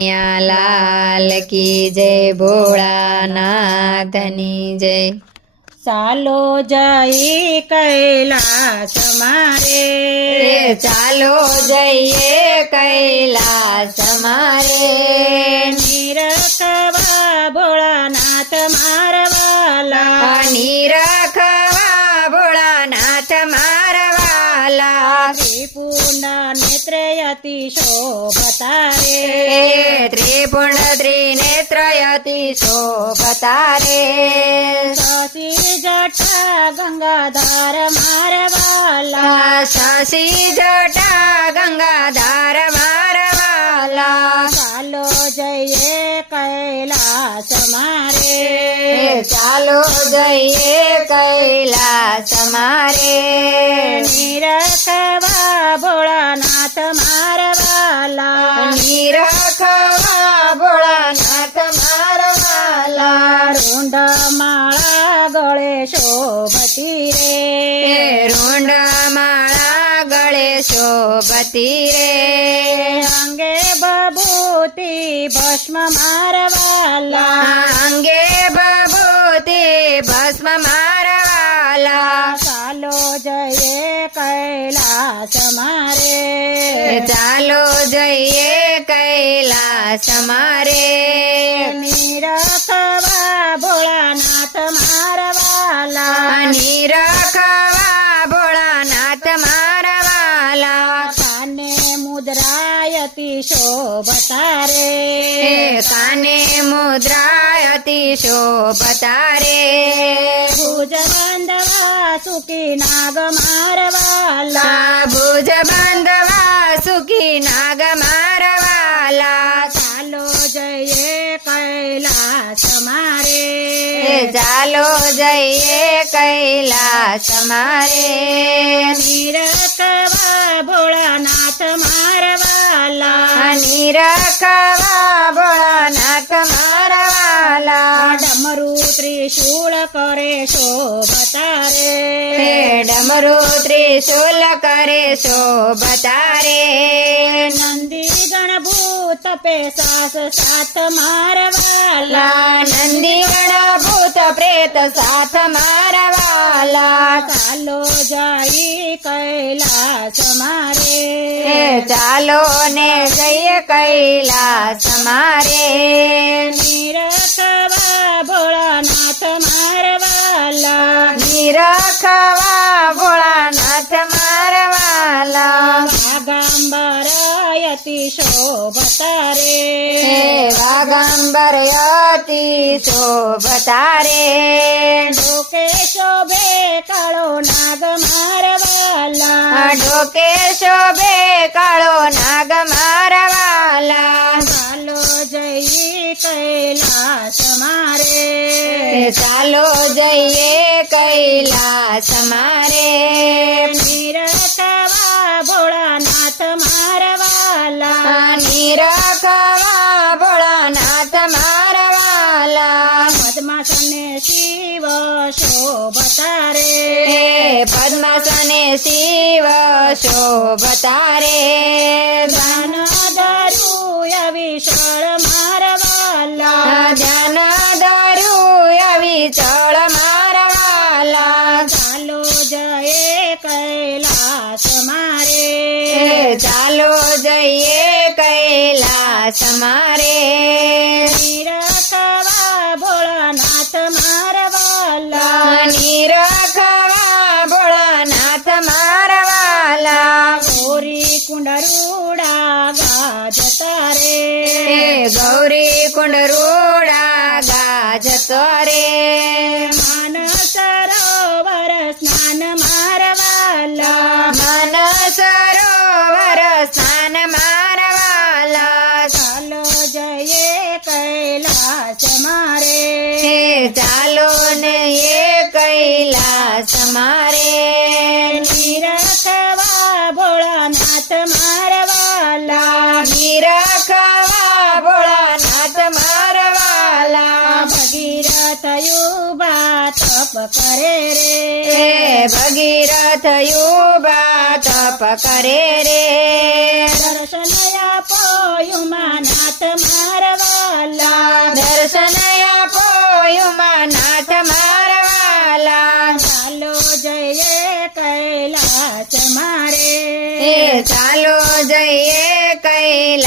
લાલ કી જય, ભોળાનાથની જય। ચાલો જઈ કૈલાસ મારે, ચાલો જઈએ કૈલાસ મારે। નિરખવા ભોળાનાથ મારવાલા, નિરખવા ભોળાનાથ મારવાલા। ત્રિપુંડ નેત્રે અતિ શોભતા રે, ત્રિપુંડ ત્રિનેત્રયતિ શોભતા રે। શશી જટા ગંગાધાર મારવાલા, શશી જટા ગંગાધાર મારવાલા। ચાલો જઈએ કૈલાસ મારે, ચાલો જઈએ કૈલાસ મારે। નિરખવા ભોળાનાથ મારવાલા, નિરખવા ભોળાનાથ મારવાલા। રૂંઢ માળા ગળે શોભતી રે, રૂંઢ માળા ગળે શોભતી રે। અંગે બભૂતિ ભસ્મ મારવાલા, અંગે બભૂતિ ભસ્મ મારવાલા। ચાલો જઈએ કૈલાસ મારે, ચાલો જઈએ કૈલાસ મારે। નિરખવા ભોળાનાથ મારવાલા, નિરખવા ભોળાનાથ મારવાલા। કાને મુદ્રાયતિ શોભતા રે, કાને મુદ્રાયતિ શોભતા રે। ભુજ બાંધવા સુખી નાગ મારવાલા, ભુજ બાંધવા સુખી નાગ મારવાલા। ચાલો જઈએ કૈલાસ મારે, ચાલો જઈએ કૈલાસ મારે। નિરખવા ભોળાનાથ મારવાલા, નિરખવા ભોળાનાથ મારવાલા। ડમરુ ત્રિશૂળ કરે શોભતા રે, ડમરુ ત્રિશૂલ કરે શોભતા રે। નંદી ગણભૂત પેશાસ સાથ મારવાલા, નંદી ગણભૂત પ્રેત સાથ મારવાલા। ચાલો જઈ કૈલાસ મારે, ચાલો ને જઈએ કૈલાસ મારે। નિરખવા ભોળાનાથ મારવાલા, નિરખવા ભોળાનાથ મારવાલા। વાગંબર અતિ શોભતા રે, વાગંબર અતિ શોભતા રે। ડોકે શોભે કાળો નાગ મારવાલા, ઢોકે શોભે કાળો નાગ મારવાલા। ચાલો જઈ કૈલાસ મારે, ચાલો જઈએ કૈલાસ મારે। નિરખવા ભોળાનાથ મારવાલા, નિરખવા ભોળાનાથ મારવાલા। પદ્માસને શિવ શોભતા રે, પદ્માસને શિવ શોભતા રે। ધન ધરું વિશાળ મારવાલા, ધ્યાન ધરું અવિચળ મારવાલા। ચાલો જઈએ કૈલાસ મારે, ચાલો જઈએ કૈલાસ મારે। નિરખવા ભોળાનાથ મારવાલા, નિરખવા ભોળાનાથ મારવાલા। ગૌરી કુંડરૂડા ગાજતા રે, ગૌરી કુંડ રૂડા ગાજતો રે। માન સરોવર સ્નાન મારવાલા, મન સરોવર સ્નાન મારવાલા। ચાલો જઈએ કૈલાસ મારે, ચાલો ને એ કૈલાસ મારે। નિરખવા ભોળાનાથ મારવાલા, નિરખવા ભોળાનાથ મારવાલા। ભગીરથ યુબા તપ કરે રે એ ભગીરથ યુબા તપ કરે રે દર્શન આપો યુમાનાથ મારા વાલા દર્શન આપો યુમાનાથ મારા વાલા ચાલો જઈએ કૈલાસ મારે એ ચાલો જઈએ